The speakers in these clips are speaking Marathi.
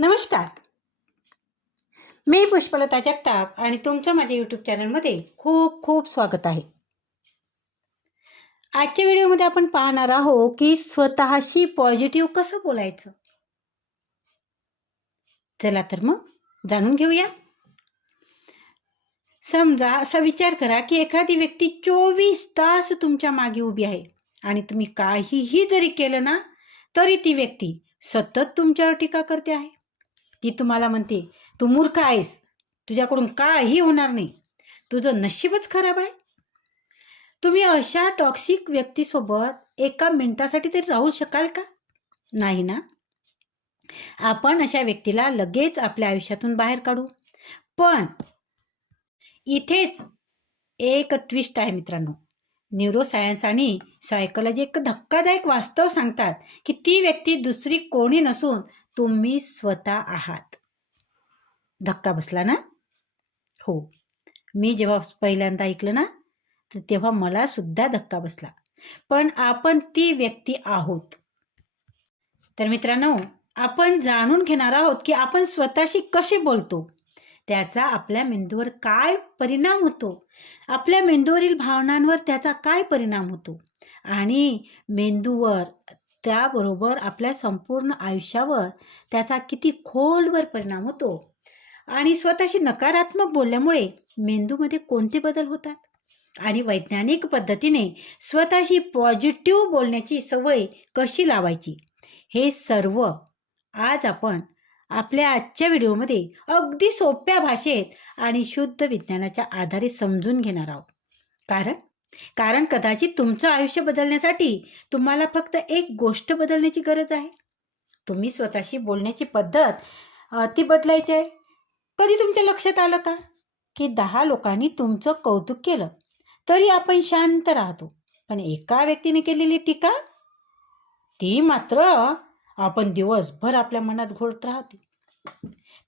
नमस्कार. मी पुष्पलता जगताप आणि तुमचं माझ्या यूट्यूब चॅनलमध्ये खूप खूप स्वागत आहे. आजच्या व्हिडिओमध्ये आपण पाहणार आहोत की स्वतःशी पॉझिटिव्ह कसं बोलायचं. चला तर मग जाणून घेऊया. समजा असा विचार करा की एखादी व्यक्ती 24 तास तुमच्या मागे उभी आहे आणि तुम्ही काहीही जरी केलं ना तरी ती व्यक्ती सतत तुमच्यावर टीका करते आहे. ती तुम्हाला म्हणते, तू मूर्ख आहेस, तुझ्याकडून काही होणार नाही, तुझं नशीबच खराब आहे. तुम्ही अशा टॉक्सिक व्यक्तीसोबत एका मिनिटासाठी तरी राहू शकाल का? नाही ना. आपण अशा व्यक्तीला लगेच आपल्या आयुष्यातून बाहेर काढू. पण इथेच एक ट्विस्ट आहे मित्रांनो. न्यूरोसायन्स आणि सायकोलॉजी एक धक्कादायक वास्तव सांगतात की ती व्यक्ती दुसरी कोणी नसून तुम्ही स्वतः आहात. धक्का बसला ना? हो. मी जेव्हा पहिल्यांदा ऐकलं ना तर तेव्हा मला सुद्धा धक्का बसला. पण आपण ती व्यक्ती आहोत. तर मित्रांनो, आपण जाणून घेणार आहोत की आपण स्वतःशी कसे बोलतो, त्याचा आपल्या मेंदूवर काय परिणाम होतो, आपल्या मेंदूवरील भावनांवर त्याचा काय परिणाम होतो आणि मेंदूवर त्याबरोबर आपल्या संपूर्ण आयुष्यावर त्याचा किती खोलवर परिणाम होतो आणि स्वतःशी नकारात्मक बोलल्यामुळे मेंदूमध्ये कोणते बदल होतात आणि वैज्ञानिक पद्धतीने स्वतःशी पॉझिटिव्ह बोलण्याची सवय कशी लावायची, हे सर्व आज आपण आपल्या आजच्या व्हिडिओमध्ये अगदी सोप्या भाषेत आणि शुद्ध विज्ञानाच्या आधारे समजून घेणार आहोत. कारण कदाचित तुमचं आयुष्य बदलण्यासाठी तुम्हाला फक्त एक गोष्ट बदलण्याची गरज आहे. तुम्ही स्वतःशी बोलण्याची पद्धत ती बदलायची आहे. कधी तुमच्या लक्षात आलं का की 10 लोकांनी तुमचं कौतुक केलं तरी आपण शांत राहतो, पण एका व्यक्तीने केलेली टीका ती मात्र आपण दिवसभर आपल्या मनात घोळत राहते.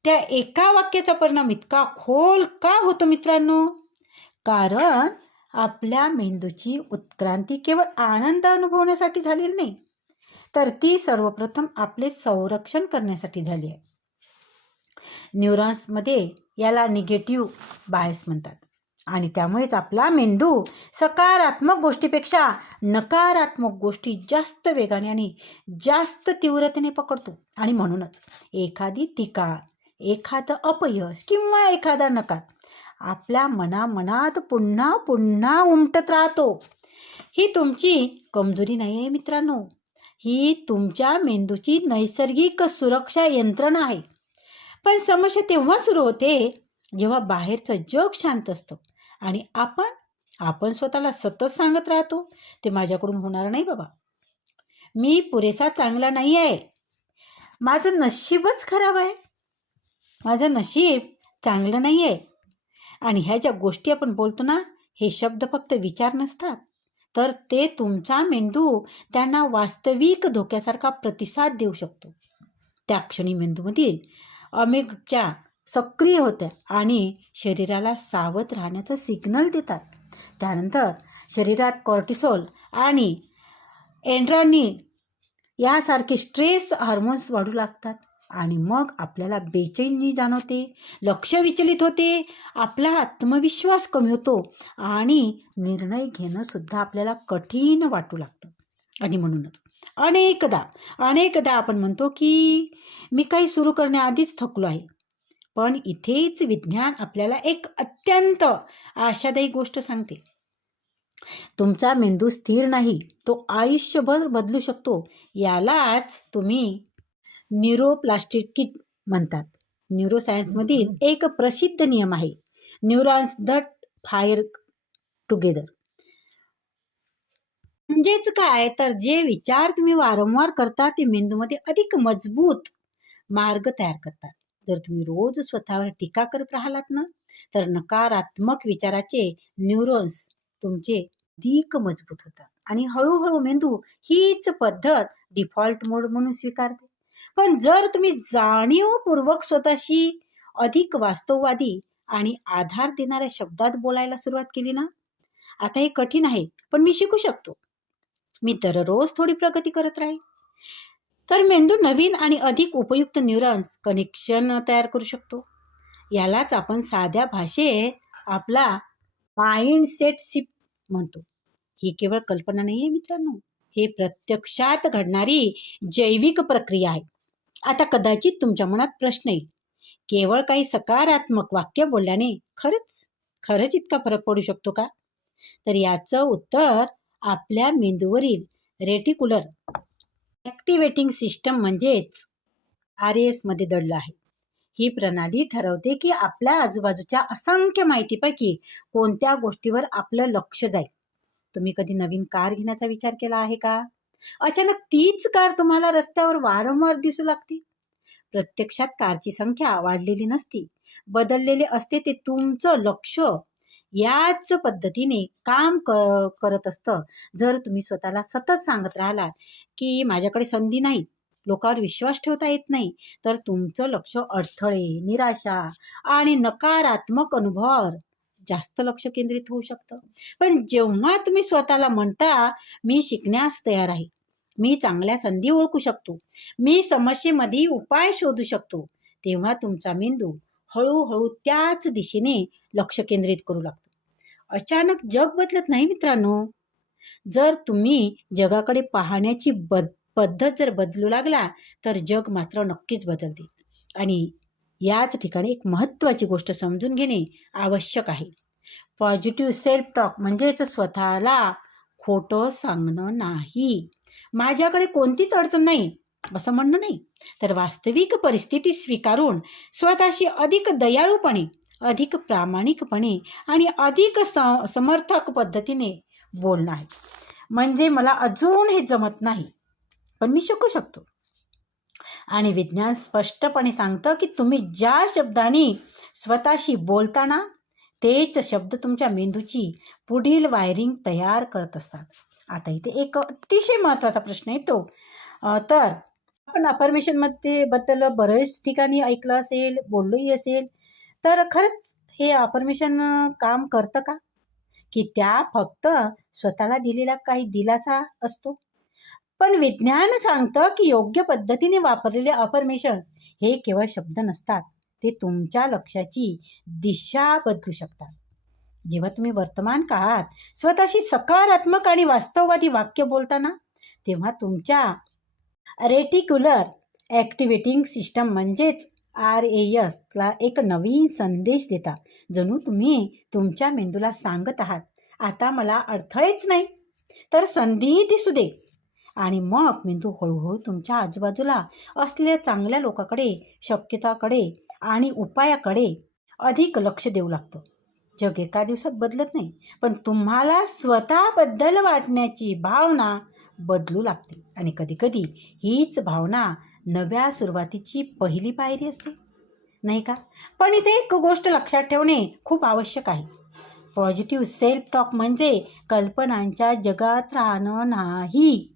त्या एका वाक्याचा परिणाम इतका खोल का होतो मित्रांनो? कारण आपल्या मेंदूची उत्क्रांती केवळ आनंद अनुभवण्यासाठी झालेली नाही, तर ती सर्वप्रथम आपले संरक्षण करण्यासाठी झाली आहे. न्यूरॉन्समध्ये याला निगेटिव्ह बायस म्हणतात आणि त्यामुळेच आपला मेंदू सकारात्मक गोष्टीपेक्षा नकारात्मक गोष्टी जास्त वेगाने आणि जास्त तीव्रतेने पकडतो. आणि म्हणूनच एखादी टीका, एखादं अपयश किंवा एखादा नकार आपल्या मनात पुन्हा पुन्हा उमटत राहतो. ही तुमची कमजोरी नाही आहे मित्रांनो, ही तुमच्या मेंदूची नैसर्गिक सुरक्षा यंत्रणा आहे. पण समस्या तेव्हा सुरू होते जेव्हा बाहेरचं जग शांत असतं आणि आपण स्वतःला सतत सांगत राहतो, ते माझ्याकडून होणार नाही बाबा, मी पुरेसा चांगला नाही आहे, माझं नशीबच खराब आहे, माझं नशीब चांगलं नाही आहे. आणि ह्या ज्या गोष्टी आपण बोलतो ना, हे शब्द फक्त विचार नसतात, तर ते तुमचा मेंदू त्यांना वास्तविक धोक्यासारखा प्रतिसाद देऊ शकतो. त्या क्षणी मेंदूमधील अमिगडाला सक्रिय होते आणि शरीराला सावध राहण्याचं सिग्नल देतात. त्यानंतर शरीरात कॉर्टिसोल आणि एड्रेनालिन यासारखे स्ट्रेस हार्मोन्स वाढू लागतात आणि मग आपल्याला बेचैनी जाणवते, लक्ष विचलित होते, आपला आत्मविश्वास कमी होतो आणि निर्णय घेणं सुद्धा आपल्याला कठीण वाटू लागतं. आणि म्हणूनच अनेकदा आपण म्हणतो की मी काही सुरू करण्याआधीच थकलो आहे. पण इथेच विज्ञान आपल्याला एक अत्यंत आशादायी गोष्ट सांगते. तुमचा मेंदू स्थिर नाही, तो आयुष्यभर बदलू शकतो. यालाच तुम्ही न्यूरोप्लास्टिसिटी म्हणतात. न्यूरोसायन्समधील एक प्रसिद्ध नियम आहे, न्यूरॉन्स दट फायर टुगेदर. म्हणजेच काय, तर जे विचार तुम्ही वारंवार करता ते मेंदूमध्ये अधिक मजबूत मार्ग तयार करतात. जर तुम्ही रोज स्वतःवर टीका करत राहिलात ना, तर नकारात्मक विचाराचे न्यूरॉन्स तुमचे अधिक मजबूत होतात आणि हळूहळू मेंदू हीच पद्धत डिफॉल्ट मोड म्हणून स्वीकारते. पण जर तुम्ही जाणीवपूर्वक स्वतःशी अधिक वास्तववादी आणि आधार देणाऱ्या शब्दात बोलायला सुरुवात केली ना, आता हे कठीण आहे पण मी शिकू शकतो, मी दररोज थोडी प्रगती करत राहील, तर मेंदू नवीन आणि अधिक उपयुक्त न्यूरॉन्स कनेक्शन तयार करू शकतो. यालाच आपण साध्या भाषेत आपला माइंडसेट शिफ्ट म्हणतो. ही केवळ कल्पना नाही आहे मित्रांनो, हे प्रत्यक्षात घडणारी जैविक प्रक्रिया आहे. आता कदाचित तुमच्या मनात प्रश्न येईल, केवळ काही सकारात्मक वाक्य बोलल्याने खरंच खरंच इतका फरक पडू शकतो का? तर याचं उत्तर आपल्या मेंदूवरील रेटिक्युलर ॲक्टिवेटिंग सिस्टम म्हणजेच RAS मध्ये दडलं आहे. ही प्रणाली ठरवते की आपल्या आजूबाजूच्या असंख्य माहितीपैकी कोणत्या गोष्टीवर आपलं लक्ष जाईल. तुम्ही कधी नवीन कार घेण्याचा विचार केला आहे का? अचानक तीच कार तुम्हाला रस्त्यावर वारंवार दिसू लागते. प्रत्यक्षात कारची संख्या वाढलेली नसती, बदललेले असते ते तुमचं लक्ष. याच पद्धतीने काम करत असतं. जर तुम्ही स्वतःला सतत सांगत राहिलात की माझ्याकडे संधी नाही, लोकांवर विश्वास ठेवता येत नाही, तर तुमचं लक्ष अडथळे, निराशा आणि नकारात्मक अनुभवावर जास्त लक्ष केंद्रित होऊ शकतं. पण जेव्हा तुम्ही स्वतःला म्हणता, मी शिकण्यास तयार आहे, मी चांगल्या संधी ओळखू शकतो, मी समस्येमध्ये उपाय शोधू शकतो, तेव्हा तुमचा मेंदू हळूहळू त्याच दिशेने लक्ष केंद्रित करू लागतो. अचानक जग बदलत नाही मित्रांनो. जर तुम्ही जगाकडे पाहण्याची पद्धत जर बदलू लागला, तर जग मात्र नक्कीच बदलते. आणि याच ठिकाणी एक महत्त्वाची गोष्ट समजून घेणे आवश्यक आहे. पॉझिटिव्ह सेल्फ टॉक म्हणजेच स्वतःला खोटं सांगणं नाही. माझ्याकडे कोणतीच अडचण नाही असं म्हणणं नाही, तर वास्तविक परिस्थिती स्वीकारून स्वतःशी अधिक दयाळूपणे, अधिक प्रामाणिकपणे आणि अधिक समर्थक पद्धतीने बोलणं आहे. म्हणजे मला अजून हे जमत नाही, पण मी शिकू शकतो. आणि विज्ञान स्पष्टपणे सांगतं की तुम्ही ज्या शब्दांनी स्वतःशी बोलताना, तेच शब्द तुमच्या मेंदूची पुढील वायरिंग तयार करत असतात. आता इथे एक अतिशय महत्त्वाचा प्रश्न येतो. तर आपण अफर्मेशनमध्ये बद्दल बरेच ठिकाणी ऐकलं असेल, बोललोही असेल. तर खरंच हे अफर्मेशन काम करतं का? की त्या फक्त स्वतःला दिलेला काही दिलासा असतो? पण विज्ञान सांगतं की योग्य पद्धतीने वापरलेले अफर्मेशन्स हे केवळ शब्द नसतात, ते तुमच्या लक्ष्याची दिशा बदलू शकतात. जेव्हा तुम्ही वर्तमान काळात स्वतःशी सकारात्मक आणि वास्तववादी वाक्य बोलताना, तेव्हा तुमच्या रेटिक्युलर ॲक्टिवेटिंग सिस्टम म्हणजेच RAS ला एक नवीन संदेश देता. जणू तुम्ही तुमच्या मेंदूला सांगत आहात, आता मला अडथळेच नाही, तर संधीही दिसू दे. आणि मग मेंदू हळूहळू तुमच्या आजूबाजूला असलेल्या चांगल्या लोकांकडे, शक्यताकडे आणि उपायाकडे अधिक लक्ष देऊ लागतं. जग एका दिवसात बदलत नाही, पण तुम्हाला स्वतःबद्दल वाटण्याची भावना बदलू लागते. आणि कधीकधी हीच भावना नव्या सुरुवातीची पहिली पायरी असते, नाही का? पण इथे एक गोष्ट लक्षात ठेवणे खूप आवश्यक आहे. पॉझिटिव्ह सेल्फ टॉक म्हणजे कल्पनांच्या जगात राहणं नाही.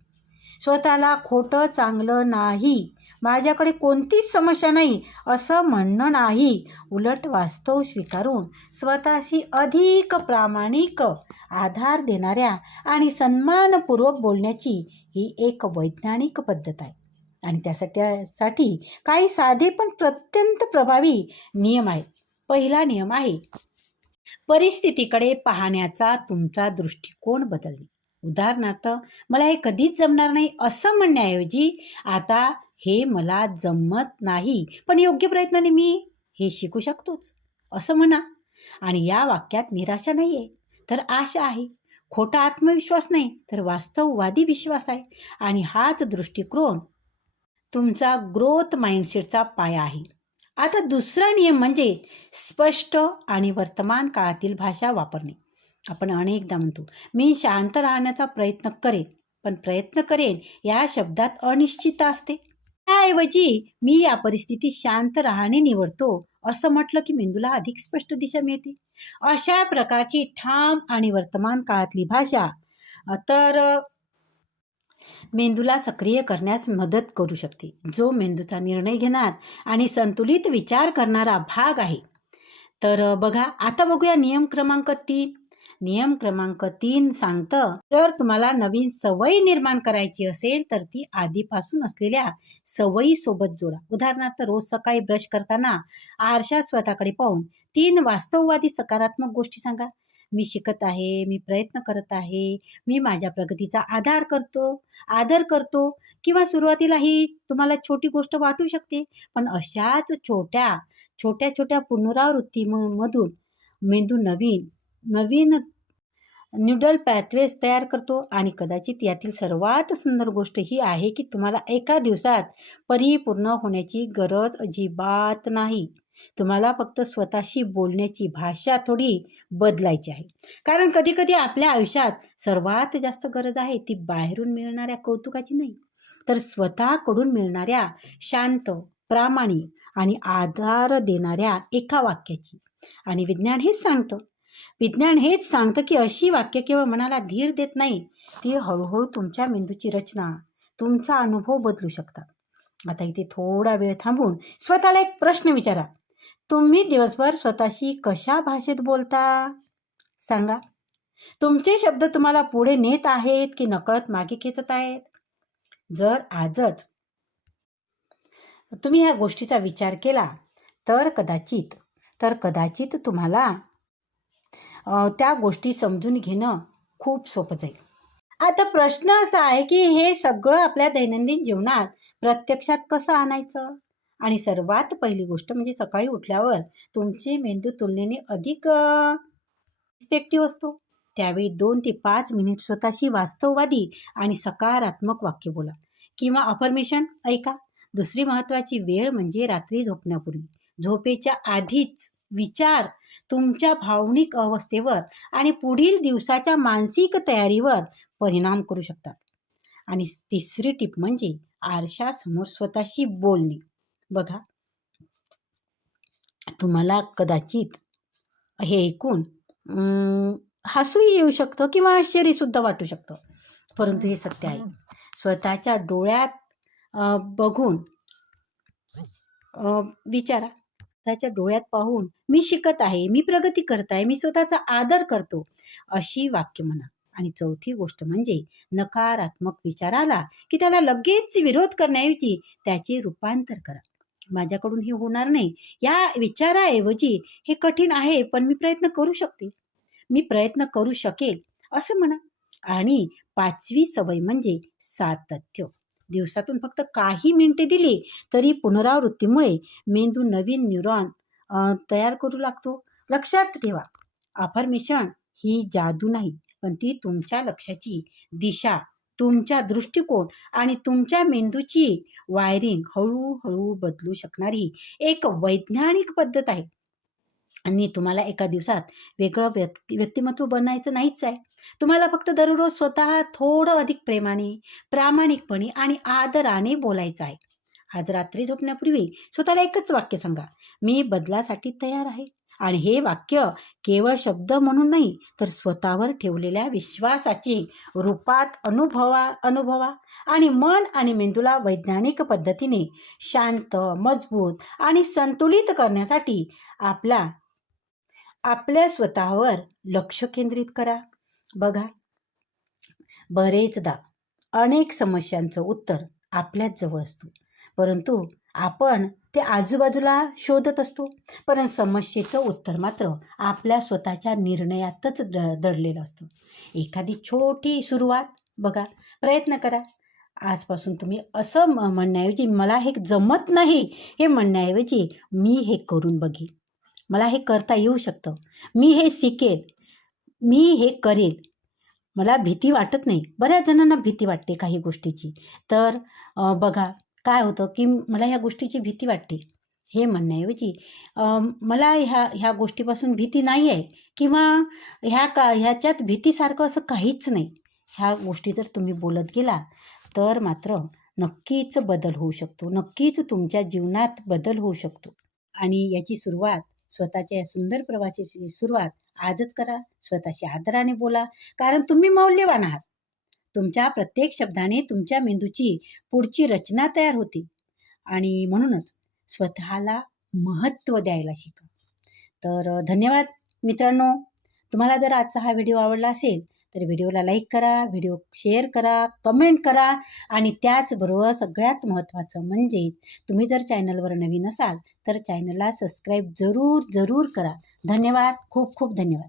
स्वतःला खोटं चांगलं नाही, माझ्याकडे कोणतीच समस्या नाही असं म्हणणं नाही. उलट वास्तव स्वीकारून स्वतःशी अधिक प्रामाणिक, आधार देणाऱ्या आणि सन्मानपूर्वक बोलण्याची ही एक वैज्ञानिक पद्धत आहे. आणि त्यासाठी काही साधे पण अत्यंत प्रभावी नियम आहेत. पहिला नियम आहे परिस्थितीकडे पाहण्याचा तुमचा दृष्टिकोन बदलणे. उदाहरणार्थ, मला हे कधीच जमणार नाही असं म्हणण्याऐवजी, आता हे मला जमत नाही, पण योग्य प्रयत्नाने मी हे शिकू शकतोच असं म्हणा. आणि या वाक्यात निराशा नाही आहे, तर आशा आहे. खोटा आत्मविश्वास नाही, तर वास्तववादी विश्वास आहे. आणि हाच दृष्टिकोन तुमचा ग्रोथ माइंडसेटचा पाया आहे. आता दुसरा नियम म्हणजे स्पष्ट आणि वर्तमान काळातील भाषा वापरणे. आपण अनेकदा म्हणतो, मी शांत राहण्याचा प्रयत्न करेन, पण प्रयत्न करेन या शब्दात अनिश्चितता असते. त्याऐवजी मी या परिस्थितीत शांत राहणे निवडतो असं म्हटलं की मेंदूला अधिक स्पष्ट दिशा मिळते. अशा प्रकारची ठाम आणि वर्तमान काळातली भाषा तर मेंदूला सक्रिय करण्यास मदत करू शकते, जो मेंदूचा निर्णय घेणार आणि संतुलित विचार करणारा भाग आहे. तर बघा, आता बघूया नियम क्रमांक 3. नियम क्रमांक 3 सांगतं, जर तुम्हाला नवीन सवय निर्माण करायची असेल तर ती आधीपासून असलेल्या सवयीसोबत जोडा. उदाहरणार्थ रोज सकाळी ब्रश करताना आरशात स्वतःकडे पाहून 3 वास्तववादी सकारात्मक गोष्टी सांगा. मी शिकत आहे, मी प्रयत्न करत आहे, मी माझ्या प्रगतीचा आदर करतो किंवा सुरुवातीला ही तुम्हाला छोटी गोष्ट वाटू शकते, पण अशाच छोट्या पुनरावृत्तीमधून मेंदू नवीन नवीन न्यूरल पॅथवेज तयार करतो. आणि कदाचित यातील सर्वात सुंदर गोष्ट ही आहे की तुम्हाला एका दिवसात परिपूर्ण होण्याची गरज अजिबात नाही. तुम्हाला फक्त स्वतःशी बोलण्याची भाषा थोडी बदलायची आहे. कारण कधी आपल्या आयुष्यात सर्वात जास्त गरज आहे ती बाहेरून मिळणाऱ्या कौतुकाची नाही, तर स्वतःकडून मिळणाऱ्या शांत, प्रामाणिक आणि आधार देणाऱ्या एका वाक्याची. आणि विज्ञान हेच सांगतं की अशी वाक्य केवळ मनाला धीर देत नाही, ती हळूहळू तुमच्या मेंदूची रचना, तुमचा अनुभव बदलू शकतात. आता इथे थोडा वेळ थांबून स्वतःला एक प्रश्न विचारा. तुम्ही दिवसभर स्वतःशी कशा भाषेत बोलता? सांगा. तुमचे शब्द तुम्हाला पुढे नेत आहेत की नकळत मागे खेचत आहेत? जर आजच तुम्ही ह्या गोष्टीचा विचार केला तर कदाचित तुम्हाला त्या गोष्टी समजून घेणं खूप सोपं जाईल. आता प्रश्न असा आहे की हे सगळं आपल्या दैनंदिन जीवनात प्रत्यक्षात कसं आणायचं? आणि सर्वात पहिली गोष्ट म्हणजे सकाळी उठल्यावर तुमचे मेंदू तुलनेने अधिक इफेक्टिव्ह असतो. त्यावेळी 2 ते 5 मिनिट स्वतःशी वास्तववादी आणि सकारात्मक वाक्य बोला किंवा अफर्मेशन ऐका. दुसरी महत्त्वाची वेळ म्हणजे रात्री झोपण्यापूर्वी. झोपेच्या आधीच विचार तुमच्या भावनिक अवस्थेवर आणि पुढील दिवसाच्या मानसिक तयारीवर परिणाम करू शकतात. आणि तिसरी टिप म्हणजे आरशासमोर स्वतःशी बोलणे. बघा, तुम्हाला कदाचित हे ऐकून हसूही येऊ शकतं किंवा आश्चर्यसुद्धा वाटू शकतं, परंतु हे सत्य आहे. स्वतःच्या डोळ्यात बघून विचारा. स्वतःच्या डोळ्यात पाहून मी शिकत आहे, मी प्रगती करत आहे, मी स्वतःचा आदर करतो, अशी वाक्य म्हणा. आणि चौथी गोष्ट म्हणजे नकारात्मक विचार आला की त्याला लगेच विरोध करण्याऐवजी त्याचे रूपांतर करा. माझ्याकडून हे होणार नाही या विचाराऐवजी हे कठीण आहे पण मी प्रयत्न करू शकते, मी प्रयत्न करू शकेल असं म्हणा. आणि 5वी सवय म्हणजे सातत्य. दिवसातून फक्त काही मिनिटे दिली तरी पुनरावृत्तीमुळे मेंदू नवीन न्यूरॉन तयार करू लागतो. लक्षात ठेवा, अफर्मेशन ही जादू नाही, पण ती तुमच्या लक्षाची दिशा, तुमचा दृष्टिकोन आणि तुमच्या मेंदूची वायरिंग हळूहळू बदलू शकणारी एक वैज्ञानिक पद्धत आहे. आणि तुम्हाला एका दिवसात वेगळं व्यक्तिमत्व बनायचं नाहीच आहे. तुम्हाला फक्त दररोज स्वतः थोडं अधिक प्रेमाने, प्रामाणिकपणे आणि आदराने बोलायचं आहे. आज रात्री झोपण्यापूर्वी स्वतःला एकच वाक्य सांगा, मी बदलासाठी तयार आहे. आणि हे वाक्य केवळ शब्द म्हणून नाही, तर स्वतःवर ठेवलेल्या विश्वासाची रूपात अनुभवा. आणि मन आणि मेंदूला वैज्ञानिक पद्धतीने शांत, मजबूत आणि संतुलित करण्यासाठी आपल्या स्वतःवर लक्ष केंद्रित करा. बघा, बरेचदा अनेक समस्यांचं उत्तर आपल्याच जवळ असतं, परंतु आपण ते आजूबाजूला शोधत असतो. पण समस्येचं उत्तर मात्र आपल्या स्वतःच्या निर्णयातच दडलेलं असतं. एखादी छोटी सुरुवात बघा, प्रयत्न करा. आजपासून तुम्ही असं म्हणण्याऐवजी मला हे जमत नाही हे म्हणण्याऐवजी मी हे करून बघेन, मला हे करता येऊ शकतं, मी हे शिकेल, मी हे करेल, मला भीती वाटत नाही. बऱ्याच जणांना भीती वाटते काही गोष्टीची. तर बघा काय होतं की मला ह्या गोष्टीची भीती वाटते हे म्हणण्याऐवजी मला ह्या गोष्टीपासून भीती नाही आहे किंवा ह्याच्यात भीतीसारखं असं काहीच नाही, ह्या गोष्टी जर तुम्ही बोलत गेला तर मात्र नक्कीच बदल होऊ शकतो, नक्कीच तुमच्या जीवनात बदल होऊ शकतो. आणि याची सुरुवात, स्वतःच्या या सुंदर प्रवासाची सुरुवात आजच करा. स्वतःशी आदराने बोला, कारण तुम्ही मौल्यवान आहात. तुमच्या प्रत्येक शब्दाने तुमच्या मेंदूची पुढची रचना तयार होते. आणि म्हणूनच स्वतःला महत्त्व द्यायला शिका. तर धन्यवाद मित्रांनो. तुम्हाला जर आजचा हा व्हिडिओ आवडला असेल तर व्हिडिओला लाईक करा, व्हिडिओ शेअर करा, कमेंट करा आणि त्याचबरोबर सगळ्यात महत्त्वाचं म्हणजे तुम्ही जर चॅनलवर नवीन असाल तर चॅनलला सबस्क्राईब जरूर करा. धन्यवाद. खूप खूप धन्यवाद.